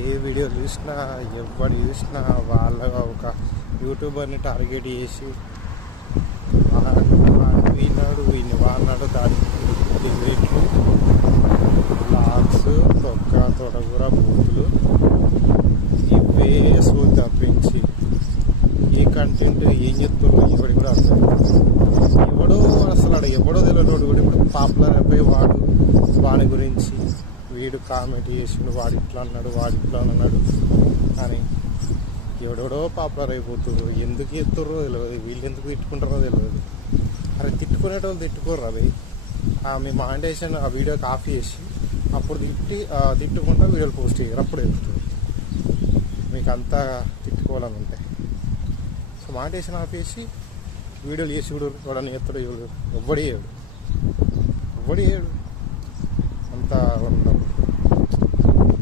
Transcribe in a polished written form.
ఏ video చూసినా ఎవరు చూసినా వాళ్ళ ఒక యూట్యూబర్ని టార్గెట్ చేసి వీనాడు వీని వాడినాడు దానికి రేట్లు బ్లాగ్స్ తొడగూర బూతులు ఇవే వేసుకొని తప్పించి ఏ కంటెంట్ ఏం చెప్తారో ఎవడి కూడా అర్థం ఎవడో అసలు ఆడ ఎవడో తెలియనోడు కూడా ఇప్పుడు పాపులర్ అయిపోయి వాడి గురించి వీడు కామెంట్ చేసిండు వాడు ఇట్లా అన్నాడు వాడు ఇట్లా అన్నాడు కానీ ఎవడెవడో పాపులర్ అయిపోతుర్రు. ఎందుకు చెప్తుర్రో తెలియదు, వీళ్ళు ఎందుకు తిట్టుకుంటారో తెలియదు. అరే తిట్టుకునేటోళ్ళు తిట్టుకోర్రు. అవి మీ మాండేషన్ ఆ వీడియోకి ఆఫ్ చేసి అప్పుడు తిట్టుకుంటా వీడియోలు పోస్ట్ చేయరు. అప్పుడు వెళ్తుంది మీకు అంతా తిట్టుకోవాలని ఉంటాయి. సో మాండేషన్ ఆఫ్ చేసి వీడియోలు చేసి చూడు ఎవడని ఎత్తడు ఎవడు ఎవ్వడే ఏడు అంతా ఉండదు.